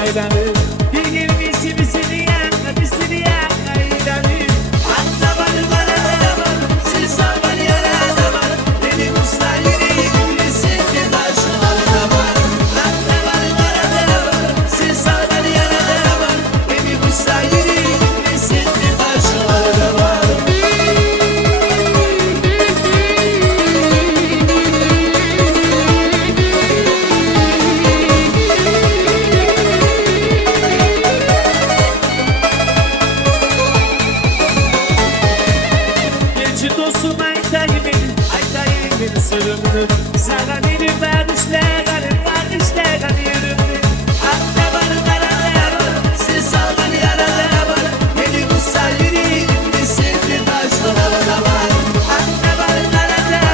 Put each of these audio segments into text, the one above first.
bayramı. Bir gelmesi misini yakma, misini yakma idamı. Hatta bana da var, siz sabır yara da var. Benim usta yüreğim resimli taşlar da var. Hatta bana da var, siz sabır yara da var. Benim usta yüreğim resimli taşlar da var. Dostum aytayım benim sırrımı. Sana benim varmışlar yürümü. Hatta bana var, siz saldan yaralar var. Benim usta yüreğim resimli taşlar da var. Hatta bana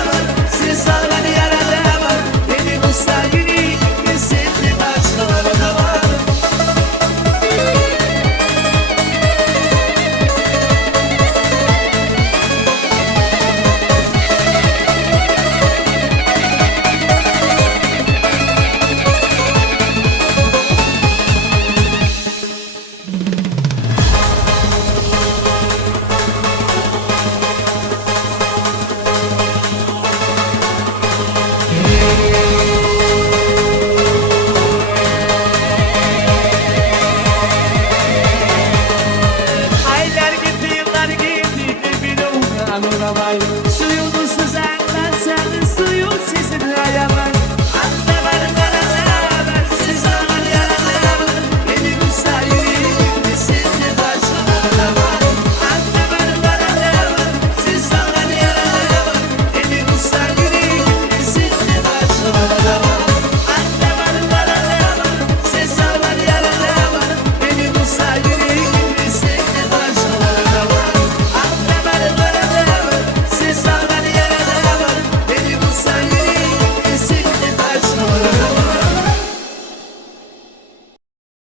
var, siz saldan yaralar var. Benim usta yüreğim resimli taşlar da var. Aylar gitti, yıllar gitti, bir ona vay. Suyunu